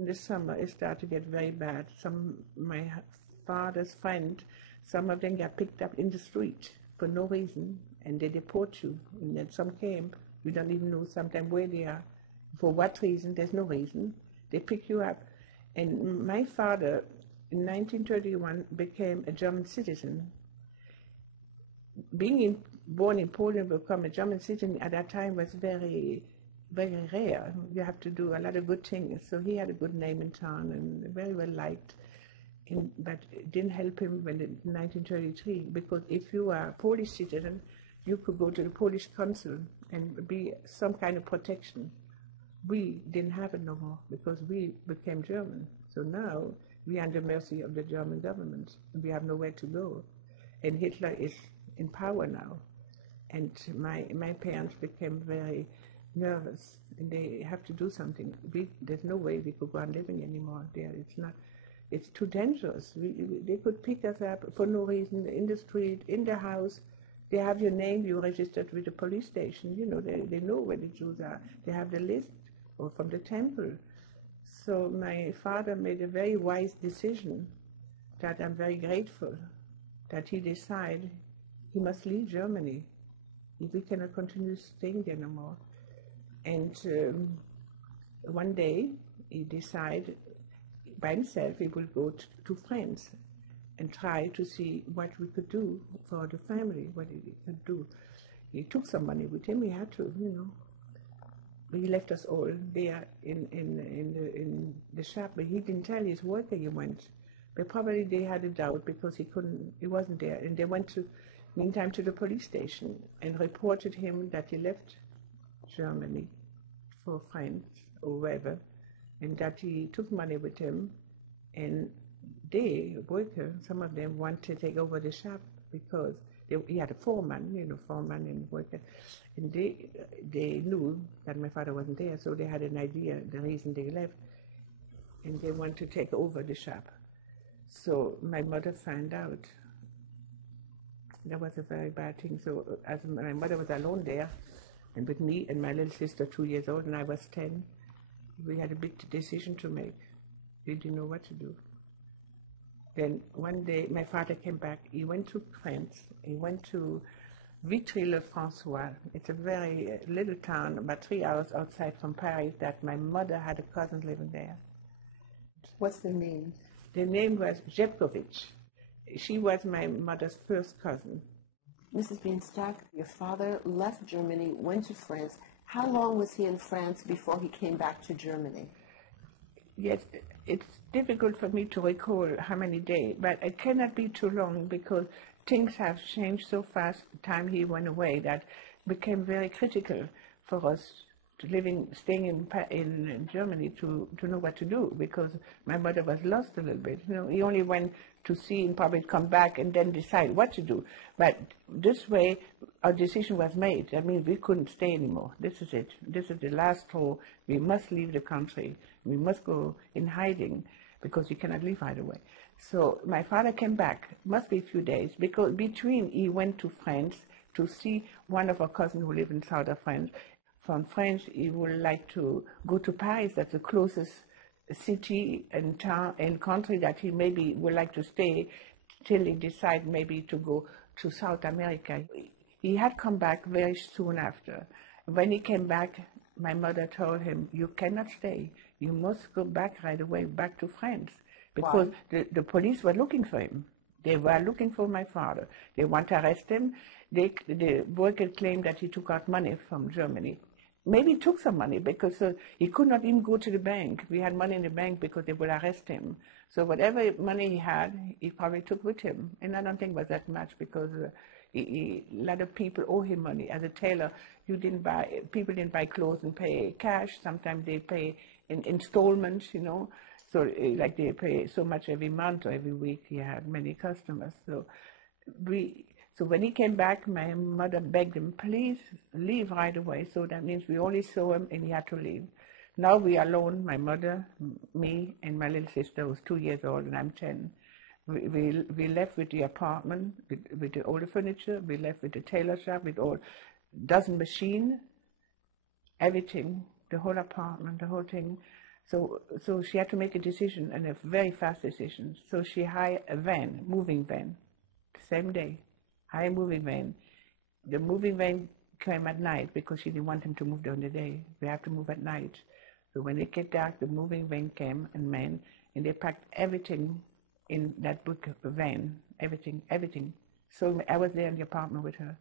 in the summer, it started to get very bad. My father's friend, some of them got picked up in the street for no reason, and they deport you. And then some camp, we don't even know sometimes where they are. For what reason? There's no reason. They pick you up. And my father, in 1931, became a German citizen. Born in Poland, become a German citizen at that time was very, very rare. You have to do a lot of good things. So he had a good name in town and very well liked. But it didn't help him when in 1933, because if you are a Polish citizen, you could go to the Polish consul and be some kind of protection. We didn't have it no more because we became German. So now we are under mercy of the German government. We have nowhere to go. And Hitler is in power now. And my parents became very nervous, and they have to do something. There's no way we could go on living anymore there. It's too dangerous. They could pick us up for no reason in the street, in the house. They have your name, you're registered with the police station. You know, they know where the Jews are. They have the list, or from the temple. So my father made a very wise decision that I'm very grateful, that he decided he must leave Germany if we cannot continue staying there no more. And one day he decided by himself he will go to France and try to see what we could do for the family, what he could do. He took some money with him, he had to, you know. He left us all there in the shop, but he didn't tell his worker he went. But probably they had a doubt because he wasn't there. And they went meantime to the police station and reported him that he left Germany for France or wherever, and that he took money with him, and worker, some of them want to take over the shop because he had a foreman and worker, and they knew that my father wasn't there, so they had an idea the reason they left, and they want to take over the shop. So my mother found out. That was a very bad thing. So as my mother was alone there, and with me and my little sister, 2 years old, and I was 10, we had a big decision to make. We didn't know what to do. Then one day, my father came back. He went to France. He went to Vitry-le-François. It's a very little town, about 3 hours outside from Paris, that my mother had a cousin living there. What's the name? The name was Dawidowicz. She was my mother's first cousin. Mrs. Bienstock, your father left Germany, went to France. How long was he in France before he came back to Germany? Yes, it's difficult for me to recall how many days, but it cannot be too long because things have changed so fast the time he went away that became very critical for us staying in Germany to know what to do, because my mother was lost a little bit. You know, he only went to see and probably come back and then decide what to do. But this way, our decision was made. I mean, we couldn't stay anymore. This is it. This is the last straw. We must leave the country. We must go in hiding because you cannot leave right away. So my father came back, must be a few days, because between he went to France to see one of our cousins who live in south of France. From France, he would like to go to Paris. That's the closest city and town and country that he maybe would like to stay till he decide maybe to go to South America. He had come back very soon after. When he came back, my mother told him, "You cannot stay. You must go back right away, back to France." Because the police were looking for him. They were looking for my father. They want to arrest him. The worker claimed that he took out money from Germany. Maybe he took some money because he could not even go to the bank. We had money in the bank because they would arrest him. So whatever money he had, he probably took with him. And I don't think it was that much because a lot of people owe him money. As a tailor, people didn't buy clothes and pay cash. Sometimes they pay in installments, you know. So like they pay so much every month or every week. He had many customers. So when he came back, my mother begged him, "Please leave right away." So that means we only saw him and he had to leave. Now we are alone, my mother, me, and my little sister who's 2 years old and I'm 10. We left with the apartment, with the older furniture. We left with the tailor shop, with all dozen machine, everything, the whole apartment, the whole thing. So she had to make a decision, and a very fast decision. So she hired a van, moving van, the same day, hired a moving van. The moving van came at night because she didn't want him to move during the day. We have to move at night. So when it get dark, the moving van came and they packed everything in that book van, everything. So I was there in the apartment with her.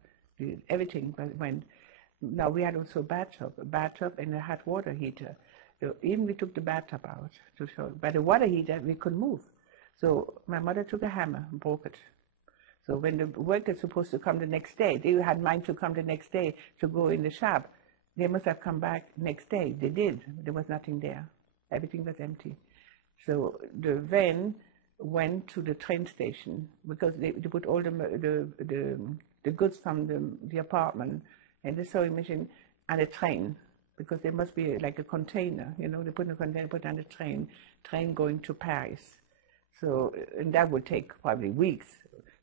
Everything went. Now we had also a bathtub and a hot water heater. So even we took the bathtub out to show. But the water heater we couldn't move. So my mother took a hammer and broke it. So when the workers supposed to come the next day, they had mind to come the next day to go in the shop. They must have come back next day. They did. There was nothing there. Everything was empty. So the van went to the train station because they put all the goods from the apartment and the sewing machine on a train, because there must be like a container, they put in a container, put on a train going to Paris. So, and that would take probably weeks.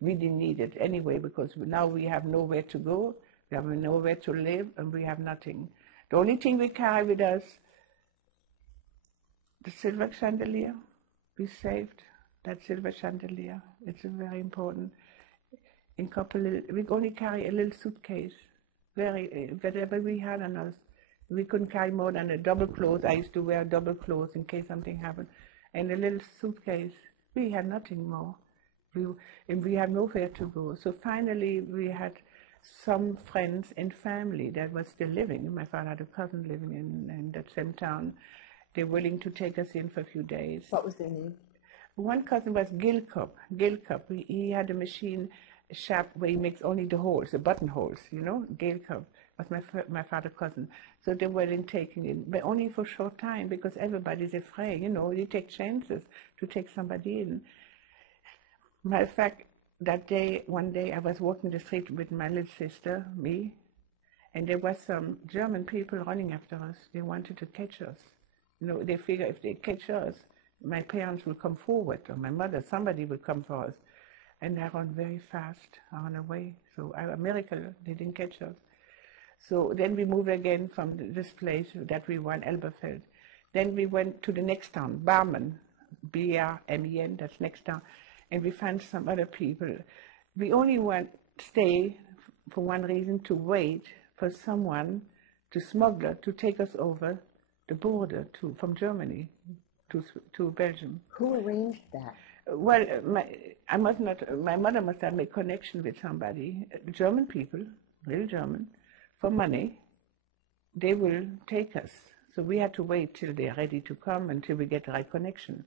We didn't need it anyway, because now we have nowhere to go, we have nowhere to live, and we have nothing. The only thing we carry with us, the silver chandelier, we saved that silver chandelier. It's very important. We only carry a little suitcase, whatever we had on us. We couldn't carry more than a double clothes. I used to wear double clothes in case something happened. And a little suitcase. We had nothing more. And we had nowhere to go. So finally we had some friends and family that was still living. My father had a cousin living in that same town. They were willing to take us in for a few days. What was their name? One cousin was Gilcup. He had a machine shop where he makes only the holes, the buttonholes, Gilcup was my father's cousin. So they were in taking it, but only for a short time, because everybody's afraid, you take chances to take somebody in. Matter of fact, one day I was walking the street with my little sister, me, and there was some German people running after us. They wanted to catch us. They figure if they catch us, my parents will come forward, or my mother, somebody will come for us. And I ran very fast, I ran away. So a miracle, they didn't catch us. So then we moved again from this place that we were in Elberfeld. Then we went to the next town, Barmen, B-R-M-E-N, that's next town. And we found some other people. We only stay for one reason, to wait for someone, to smuggler, to take us over the border from Germany to Belgium. Who arranged that? Well, my mother must have made connection with somebody, German people, real German, for money. They will take us. So we had to wait till they're ready to come, until we get the right connection.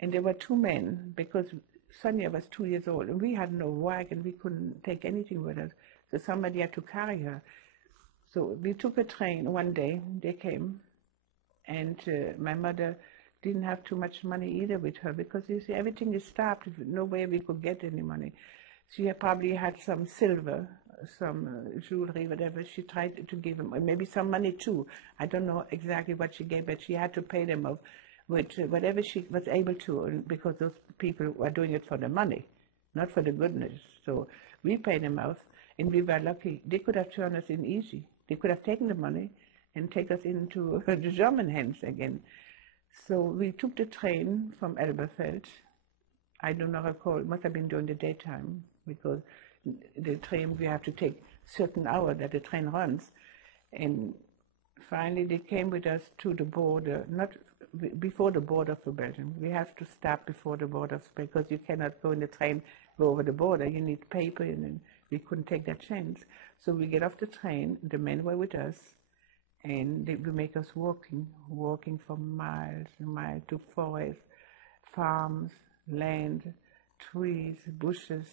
And there were two men, because Sonia was 2 years old, and we had no wagon, we couldn't take anything with us. So somebody had to carry her. So we took a train one day, they came, and my mother didn't have too much money either with her, because you see, everything is stopped, no way we could get any money. She probably had some silver, some jewelry, whatever. She tried to give them, maybe some money too. I don't know exactly what she gave, but she had to pay them off with whatever she was able to, because those people were doing it for the money, not for the goodness. So we paid them off, and we were lucky. They could have turned us in easy. They could have taken the money and take us into the German hands again. So we took the train from Elberfeld. I do not recall, it must have been during the daytime, because the train, we have to take certain hour that the train runs. And finally they came with us to the border, not before the border for Belgium. We have to stop before the border, because you cannot go in the train, go over the border. You need paper, and we couldn't take that chance. So we get off the train, the men were with us, and they would make us walking for miles and miles to forests, farms, land, trees, bushes,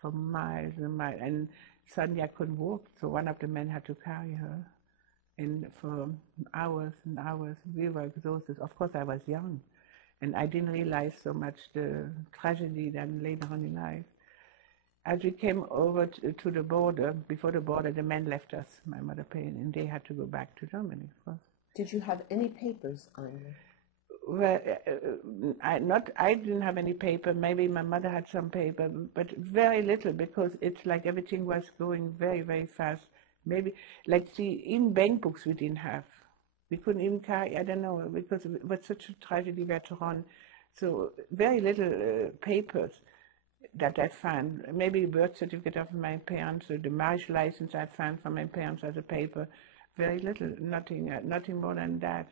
for miles and miles. And Sonia couldn't walk, so one of the men had to carry her. And for hours and hours, we were exhausted. Of course, I was young, and I didn't realize so much the tragedy then later on in life. As we came over to the border, before the border, the men left us, my mother paid, and they had to go back to Germany, of course. Did you have any papers on you? Well, I didn't have any paper. Maybe my mother had some paper, but very little, because it's like everything was going very, very fast. Maybe, like, see, in bank books we didn't have. We couldn't even carry, I don't know, because it was such a tragedy we had to run. So very little papers that I found. Maybe birth certificate of my parents, or the marriage license I found from my parents as a paper. Very little, nothing, nothing more than that.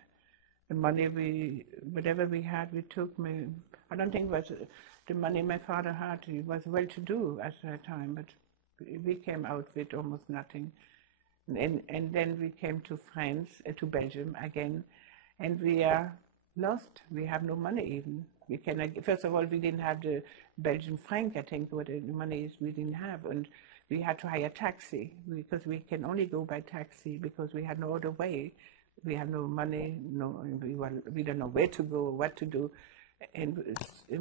The money whatever we had, we took. I don't think it was the money my father had. He was well-to-do at that time, but we came out with almost nothing. And then we came to France, to Belgium again, and we are lost. We have no money even. We cannot, first of all, we didn't have the Belgian franc, I think, what the money is we didn't have, and we had to hire a taxi, because we can only go by taxi, because we had no other way. We have no money, we don't know where to go, what to do, and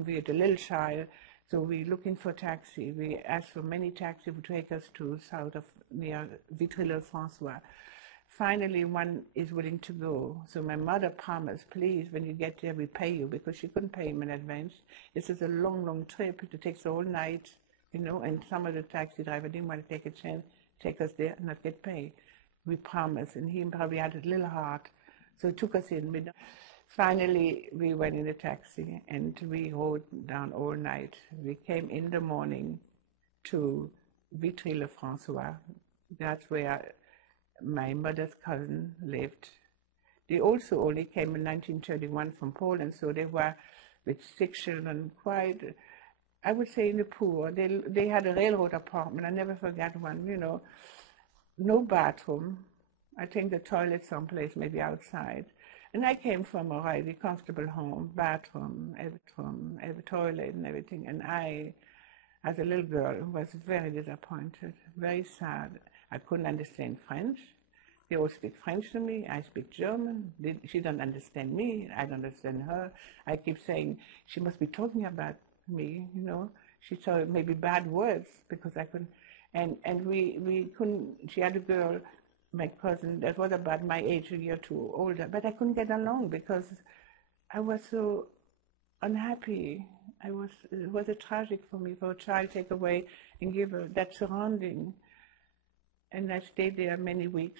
we had a little child, so we're looking for a taxi. We asked for many taxis to take us to south of near Vitry-le-François. Finally, one is willing to go. So my mother promised, please, when you get there, we pay you, because she couldn't pay him in advance. This is a long, long trip. It takes the whole night, and some of the taxi driver didn't want to take a chance, take us there and not get paid. We promised, and he probably had a little heart, so he took us in. Finally, we went in a taxi, and we rode down all night. We came in the morning to Vitry-le-François. That's where my mother's cousin lived. They also only came in 1931 from Poland, so they were with 6 children, quite, I would say, in the poor. They had a railroad apartment. I never forget one, no bathroom. I think the toilet someplace, maybe outside. And I came from a really comfortable home, bathroom, every toilet and everything. And I, as a little girl, was very disappointed, very sad. I couldn't understand French. They all speak French to me. I speak German. She don't understand me. I don't understand her. I keep saying, she must be talking about me, She saw maybe bad words, because I couldn't. And we couldn't, she had a girl, my cousin, that was about my age, a year or two older, but I couldn't get along because I was so unhappy. It was a tragic for me for a child to take away and give her that surrounding. And I stayed there many weeks.